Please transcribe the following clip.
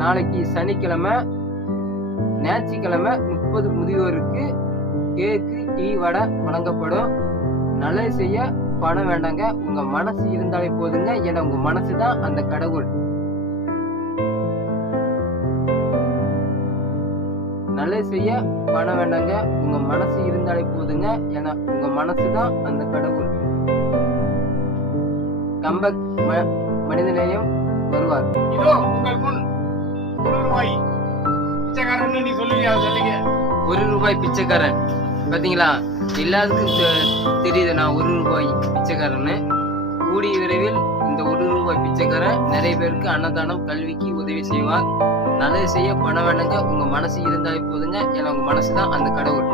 நாளைக்கு சனிக்கிழமை ஞாயிற்றுக்கிழமை முப்பது முதியோருக்கு கேக்கு டீ வடை வழங்கப்படும். நல்லது செய்ய பணம் வேண்டாங்க. உங்க மனசு இருந்தாலே போதுங்க. ஏன்னா உங்க மனசு தான் அந்த கடவுள். நல்லது செய்ய பணம் வேண்டாங்க. உங்க மனசு இருந்தாலே போதுங்க. ஏன்னா உங்க மனசு தான் அந்த கடவுள். கம்பக் ம- மனிதநேயம் வருவார். இதோ உங்கள் முன் பிச்சைக்காரன்னு நீ சொல்லுவியா? சொல்லுங்க. ஒரு ரூபாய் பிச்சைக்காரன். பாத்தீங்களா? எல்லாத்துக்கும் தெ- தெரியுது நான் ஒரு ரூபாய் பிச்சைக்காரன்னு. கூடிய விரைவில் இந்த ஒரு ரூபாய் பிச்சைக்காரன் நிறைய பேருக்கு அன்னதானம் கல்விக்கு உதவி செய்வார் நல்லது செய்ய பணம் வேணுங்க. உங்க மனசு இருந்தாலே போதுங்க. ஏன்னா உங்க மனசு தான் அந்த கடவுள்.